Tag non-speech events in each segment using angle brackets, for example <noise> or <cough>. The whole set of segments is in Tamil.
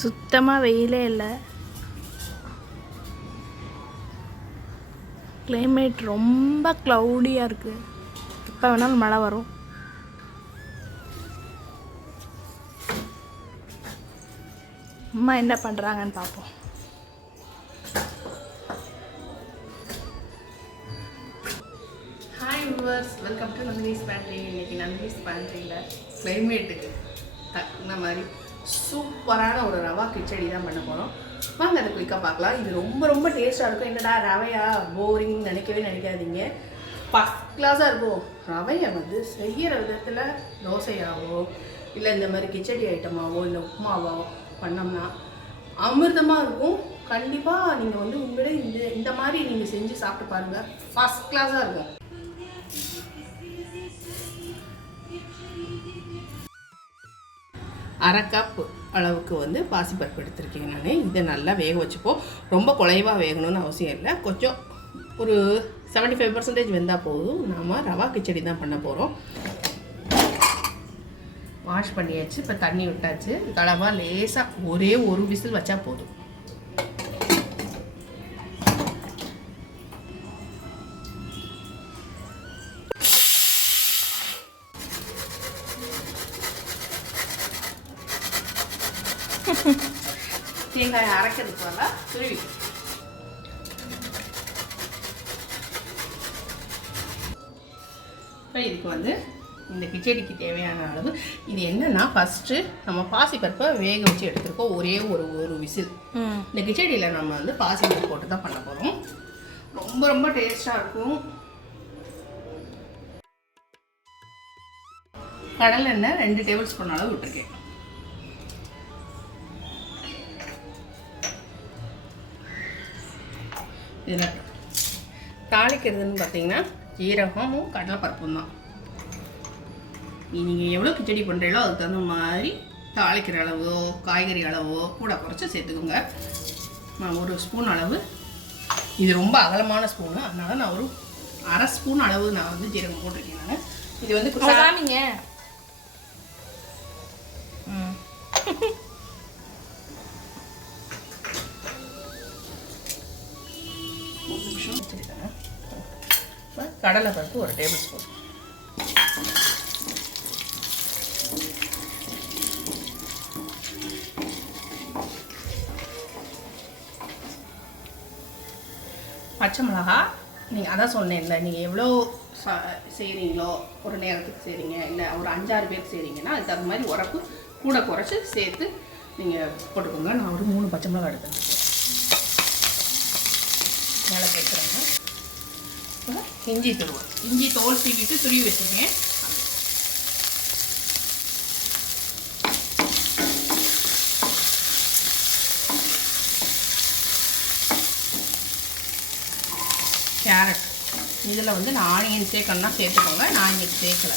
சுத்தமாக வெயிலே இல்லை. கிளைமேட் ரொம்ப க்ளவுடியாக இருக்குது எப்போ வேணாலும் மழை வரும். அம்மா என்ன பண்ணுறாங்கன்னு பார்ப்போம் hi viewers welcome to Nandini's pantry இன்னைக்கு நந்தினிஸ் பேண்ட்ரியில் கிளைமேட்டுக்கு தகுந்த மாதிரி சூப்பரான ஒரு ரவா கிச்சடி தான் பண்ண போகிறோம் வாங்க அதை குயிக்காக பார்க்கலாம். இது ரொம்ப ரொம்ப டேஸ்ட்டாக இருக்கும். என்னடா ரவையா? போரிங் நினைக்கவே நினைக்காதீங்க. ஃபஸ்ட் கிளாஸாக இருக்கும். ரவையை வந்து செய்கிற விதத்தில் தோசையாவோ இல்லை இந்த மாதிரி கிச்சடி ஐட்டமாவோ இல்லை உப்புமாவோ பண்ணோம்னா அமிர்தமாக இருக்கும். கண்டிப்பாக நீங்கள் வந்து உங்களே இந்த இந்த மாதிரி நீங்கள் செஞ்சு சாப்பிட்டு பாருங்கள் ஃபஸ்ட் கிளாஸாக இருக்கும். அரை கப் அளவுக்கு வந்து பாசிப்பருப்பு எடுத்திருக்கேன் நான். இதை நல்லா வேக வச்சுப்போம் ரொம்ப குறைவாக வேகணும்னு அவசியம் இல்லை. கொஞ்சம் ஒரு 75% ஃபைவ் பர்சன்டேஜ் வெந்தால் போதும். நாம் ரவா கிச்சடி தான் பண்ண போகிறோம் வாஷ் பண்ணியாச்சு. இப்போ தண்ணி விட்டாச்சு. தளவா லேசாக ஒரே ஒரு விசில் வச்சா போதும். தேங்காயை அரைக்கிறதுக்கு பதிலாக துருவி இப்போ இதுக்கு வந்து இந்த கிச்சடிக்கு தேவையான அளவு இது என்னன்னா ஃபஸ்ட்டு நம்ம பாசிப்பருப்பை வேக வச்சு எடுத்துருக்கோம் ஒரே ஒரு ஒரு விசில். இந்த கிச்சடியில் நம்ம வந்து பாசிப்பருப்பு போட்டு தான் பண்ண போகிறோம் ரொம்ப ரொம்ப டேஸ்ட்டாக இருக்கும். கடலை எண்ணெய் ரெண்டு டேபிள் ஸ்பூன் அளவு விட்டுருக்கேன். இதில் தாளிக்கிறதுன்னு பார்த்தீங்கன்னா ஜீரகமும் கடலைப்பருப்பும் தான். நீங்கள் எவ்வளோ கிச்சடி பண்ணுறீங்களோ அதுக்கு தகுந்த மாதிரி தாளிக்கிற அளவோ காய்கறி அளவோ கூட குறைச்சி சேர்த்துக்கோங்க. நான் ஒரு ஸ்பூன் அளவு. இது ரொம்ப அகலமான ஸ்பூனு அதனால நான் ஒரு அரை ஸ்பூன் அளவு நான் வந்து ஜீரகம் போட்டிருக்கேன் நான். இது வந்து ம். கடலை பருப்பு ஒரு டேபிள் ஸ்பூன். பச்சை மிளகா நீங்கள் அதான் சொன்னேன்ல நீங்கள் எவ்வளோ ச செய்கிறீங்களோ ஒரு நேரத்துக்கு செய்கிறீங்க இல்லை ஒரு அஞ்சாறு பேருக்கு செய்கிறீங்கன்னா அதுக்கு தகுந்த மாதிரி உரப்பு கூட குறைச்சி சேர்த்து நீங்கள் போட்டுக்கோங்க. நான் ஒரு மூணு பச்சை மிளகா எடுத்தேன் மேலே கேட்குறேங்க இஞ்சி துருவல் இஞ்சி தோல் சீவிட்டு துருவி வச்சுருக்கேன். கேரட். இதில் வந்து நான் ஆனியன் சேர்க்கணும்னா சேர்த்துக்கோங்க. நான் இன்னைக்கு சேர்க்கல.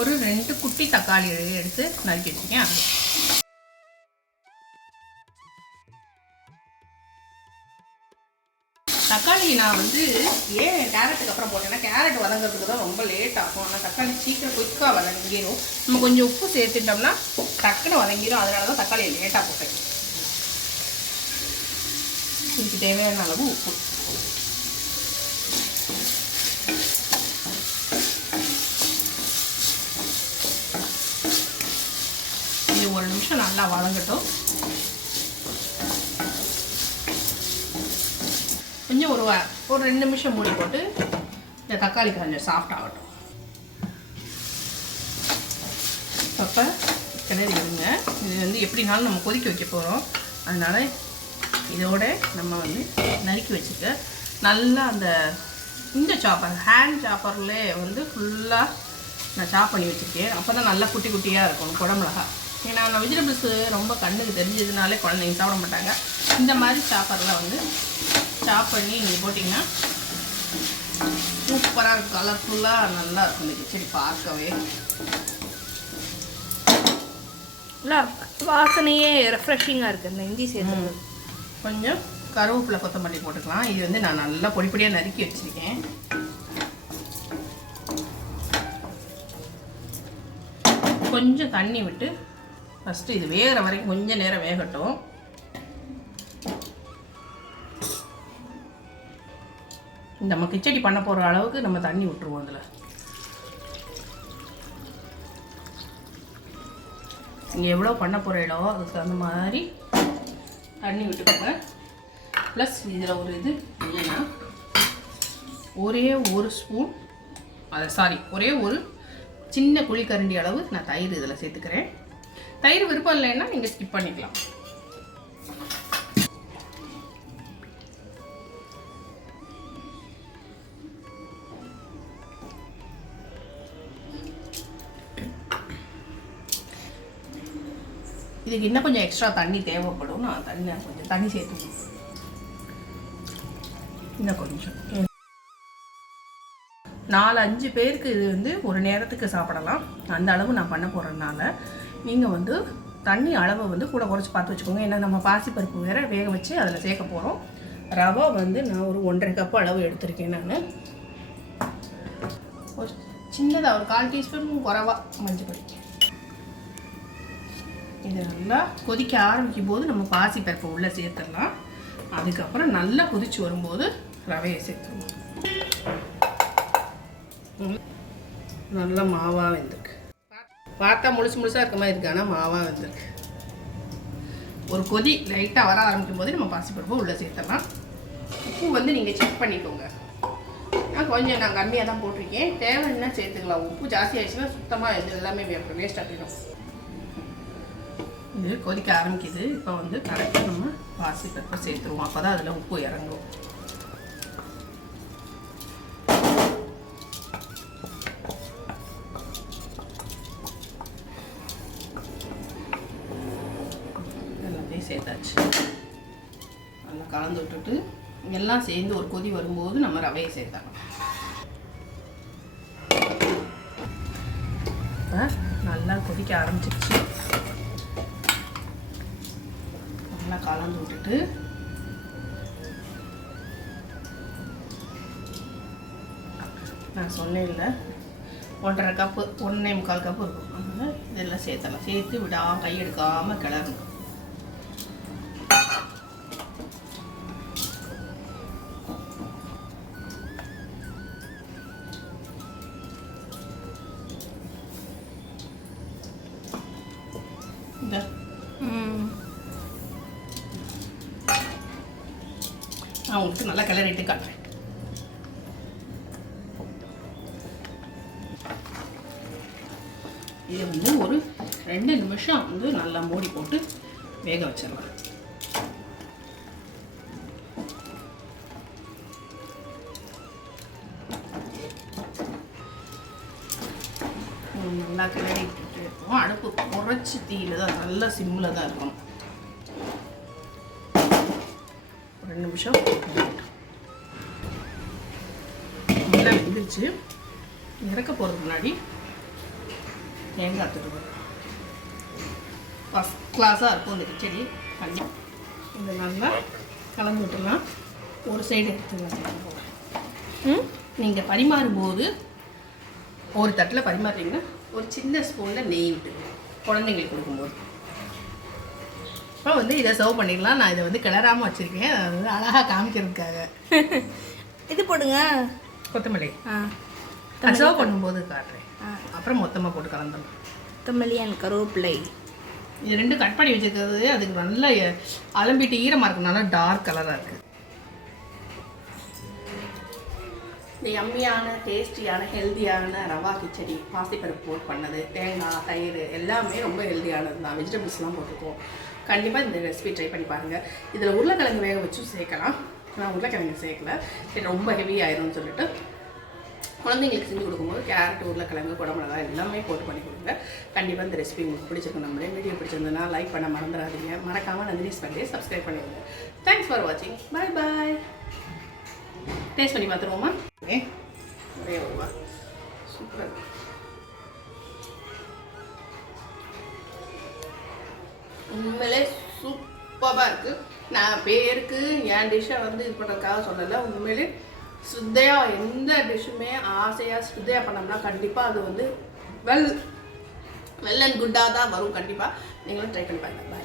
ஒரு ரெண்டு குட்டி தக்காளி எடுத்து நறுக்கி வச்சுக்கேன் அது தக்காளி நான் வந்து ஏன் கேரட்டுக்கு அப்புறம் போட்டேன்னா கேரட் வதங்கிறதுக்கு தான் ரொம்ப லேட் ஆகும். ஆனால் தக்காளி சீக்கிரம் குயிக்காக வதங்கிடும் நம்ம கொஞ்சம் உப்பு சேர்த்துட்டோம்னா டக்குன்னு வதங்கிடும் அதனால தான் தக்காளியை லேட்டாக போட்டேன். இதுக்கு தேவையான அளவு உப்பு. இது ஒரு நிமிஷம் நல்லா வதங்கட்டும். கொஞ்சம் ஒரு ஒரு ரெண்டு நிமிஷம் மூடி போட்டு இந்த தக்காளி கொஞ்சம் சாஃப்ட் ஆகட்டும். அப்போ கிளறி விடுங்க. இது வந்து எப்படினாலும் நம்ம கொதிக்க வைக்க போகிறோம் அதனால் இதோட நம்ம வந்து நறுக்கி வச்சுக்க நல்லா அந்த இந்த சாப்பர் ஹேண்ட் சாப்பர்லே வந்து ஃபுல்லாக நான் சாப் பண்ணி வச்சுருக்கேன். அப்போ தான் நல்லா குட்டி குட்டியாக இருக்கும் குடமிளகா. ஏன்னா நான் வெஜிடபிள்ஸு ரொம்ப கண்ணுக்கு தெரிஞ்சதுனாலே குழந்தைங்க சாப்பிட மாட்டாங்க. இந்த மாதிரி சாப்பரில் வந்து சாப் பண்ணி நீங்கள் போட்டிங்கன்னா சூப்பராக இருக்கும். கலர்ஃபுல்லாக நல்லா இருக்கும் இந்த கிச்சடி பார்க்கவே. வாசனையே ரெஃப்ரெஷிங்காக இருக்குது இந்த இஞ்சி சேர்த்துறது. கொஞ்சம் கருவேப்பிலை கொத்தமல்லி போட்டுக்கலாம். இது வந்து நான் நல்லா பொடி பொடியாக நறுக்கி வச்சுருக்கேன். கொஞ்சம் தண்ணி விட்டு ஃபஸ்ட்டு இது வேகிற வரைக்கும் கொஞ்சம் நேரம் வேகட்டும். நம்ம கிச்சடி பண்ண போகிற அளவுக்கு நம்ம தண்ணி விட்டுருவோம் அதில். நீங்கள் எவ்வளோ பண்ண போகிறீங்களோ அதுக்கு தகுந்த மாதிரி தண்ணி விட்டுக்கோங்க. ப்ளஸ் இதில் ஒரு இது என்னென்னா ஒரே ஒரு ஸ்பூன் அதை சாரி ஒரே ஒரு சின்ன குழிக்கரண்டி அளவு நான் தயிர் இதில் சேர்த்துக்கிறேன். தயிர் விருப்பம் இல்லைன்னா நீங்கள் ஸ்கிப் பண்ணிக்கலாம். இதுக்கு இன்னும் கொஞ்சம் எக்ஸ்ட்ரா தண்ணி தேவைப்படும். நான் தண்ணி கொஞ்சம் தண்ணி சேர்த்துக்கணும் இன்னும் கொஞ்சம். நாலு அஞ்சு பேருக்கு இது வந்து ஒரு நேரத்துக்கு சாப்பிடலாம். அந்த அளவு நான் பண்ண போகிறதுனால நீங்கள் வந்து தண்ணி அளவை வந்து கூட குறைச்சி பார்த்து வச்சுக்கோங்க. ஏன்னா நம்ம பாசிப்பருப்பு வேற வேக வச்சு அதில் சேர்க்க போகிறோம் ரவை வந்து நான் ஒரு ஒன்றரை கப் அளவு எடுத்திருக்கேன் நான். ஒரு சின்னதாக ஒரு கால் டீஸ்பூன் குறவா மஞ்சள் பொடி. இது நல்லா கொதிக்க ஆரம்பிக்கும் போது நம்ம பாசிப்பருப்பை உள்ளே சேர்த்துடலாம். அதுக்கப்புறம் நல்லா கொதிச்சு வரும்போது ரவையை சேர்த்துருவோம். நல்லா மாவாக வெந்திருக்கு. பார்த்தா முழுசு முழுசாக இருக்க மாதிரி இருக்கு ஆனால் மாவாக வெந்திருக்கு. ஒரு கொதி லைட்டாக வர ஆரம்பிக்கும் போது நம்ம பாசிப்பருப்பு உள்ளே சேர்த்துடலாம். உப்பு வந்து நீங்கள் செக் பண்ணிக்கோங்க. நான் கொஞ்சம் நான் கம்மியாக தான் போட்டிருக்கேன். தேவைன்னா சேர்த்துக்கலாம். உப்பு ஜாஸ்தி ஆயிடுச்சுன்னா சுத்தமாக இது எல்லாமே வேஸ்ட் ஆகிடும் இது கொதிக்க ஆரம்பிக்குது. இப்போ வந்து கரெக்டாக நம்ம பாசி பாசிப்பருப்பை சேர்த்துருவோம். அப்போ தான் அதில் உப்பு இறங்கும். எல்லாத்தையும் சேர்த்தாச்சு. நல்லா கலந்து விட்டுட்டு எல்லாம் சேர்ந்து ஒரு கொதி வரும்போது நம்ம ரவையை சேர்த்தாங்க நல்லா கொதிக்க ஆரம்பிச்சிருச்சு. கலந்து விட்டுட்டு நான் சொன்னேன்ல ஒன்றரை கப்பு ஒன்றே முக்கால் கப்பு இருக்கும். அதனால் இதெல்லாம் சேர்த்தலாம் சேர்த்து விடாம கை எடுக்காமல் கிளறணும். நான் உங்களுக்கு நல்லா கிளறிட்டு காட்டுறேன். இது வந்து ஒரு ரெண்டு நிமிஷம் வந்து நல்லா மூடி போட்டு வேக வச்சிடலாம். நல்லா கிளறி விட்டுட்டு இருக்கோம். அடுப்பு குறைச்சி தீயில தான் நல்லா சிம்மில் தான் இருக்கணும். ரெண்டு நிமிஷம். நல்லா வெந்துருச்சு இறக்க போகிறதுக்கு முன்னாடி தேங்காய் துருவல் ஃபஸ்ட் கிளாஸாக இருக்கும் இந்த கிச்சடி பண்ணி இதை நல்லா கலந்து விட்டுலாம் ஒரு சைடு எடுத்துக்கலாம் நீங்கள் பரிமாறும்போது ஒரு தட்டில் பரிமாறுறீங்கன்னா ஒரு சின்ன ஸ்பூனில் நெய் விட்டுருங்க குழந்தைங்களுக்கு கொடுக்கும்போது. இப்போ வந்து இதை சர்வ் பண்ணிடலாம். நான் இதை வந்து கிளறாமல் வச்சுருக்கேன். அதை வந்து அழகாக காமிக்கிறதுக்காக. <laughs> இது போடுங்க. கொத்தமல்லி. ஆ. நான் சர்வ் பண்ணும்போது காட்டுறேன். ஆ. அப்புறம் மொத்தமாக போட்டு கலந்துடலாம். கொத்தமல்லி அண்ட் கருவேப்பிலை. இது ரெண்டும் கட் பண்ணி வச்சுருக்கிறது. அதுக்கு நல்ல அலம்பிட்டு ஈரமாக இருக்கும். நல்லா டார்க் கலராக இருக்குது இந்த யம்மியான டேஸ்டியான ஹெல்த்தியான ரவா கிச்சடி பாசிப்பருப்பு போட்டு பண்ணது தேங்காய் தயிர் எல்லாமே ரொம்ப ஹெல்த்தியானது தான் வெஜிடபிள்ஸ்லாம் போட்டிருக்கோம் கண்டிப்பாக இந்த ரெசிபி ட்ரை பண்ணி பாருங்கள் இதில் உருளைக்கிழங்கு வேக வச்சும் சேர்க்கலாம். நான் உருளைக்கிழங்கு சேர்க்கல. சரி ரொம்ப ஹெவி ஆயிரும்னு சொல்லிட்டு குழந்தைங்களுக்கு செஞ்சு கொடுக்கும்போது கேரட் உருளைக்கிழங்கு குடமிளகா எல்லாமே போட்டு பண்ணி கொடுங்க. கண்டிப்பாக இந்த ரெசிபி உங்களுக்கு பிடிச்சிருக்கும் நம்மளே வீடியோ பிடிச்சிருந்ததுன்னா லைக் பண்ண மறந்துடாதீங்க. மறக்காமல் நந்தினி ஸ்பண்டே சப்ஸ்கிரைப் பண்ணிடுங்க தேங்க்ஸ் ஃபார் வாட்சிங் பை பாய் டேஸ்ட் பண்ணி பார்த்துருவோமா? ஏ? ஒரே ஒருவா உண்மையிலே சூப்பராக இருக்குது நான் பேருக்கு என் டிஷ்ஷை வந்து இது பண்ணுறதுக்காக சொல்லலை. உண்மையிலே ஸ்ரத்தையா எந்த டிஷ்ஷுமே ஆசையாக ஸ்ரத்தையா பண்ணோம்னா கண்டிப்பாக அது வந்து வெல் வெல் அண்ட் குட்டாக தான் வரும். கண்டிப்பாக நீங்களும் ட்ரை பண்ணி பாருங்கள் பாய்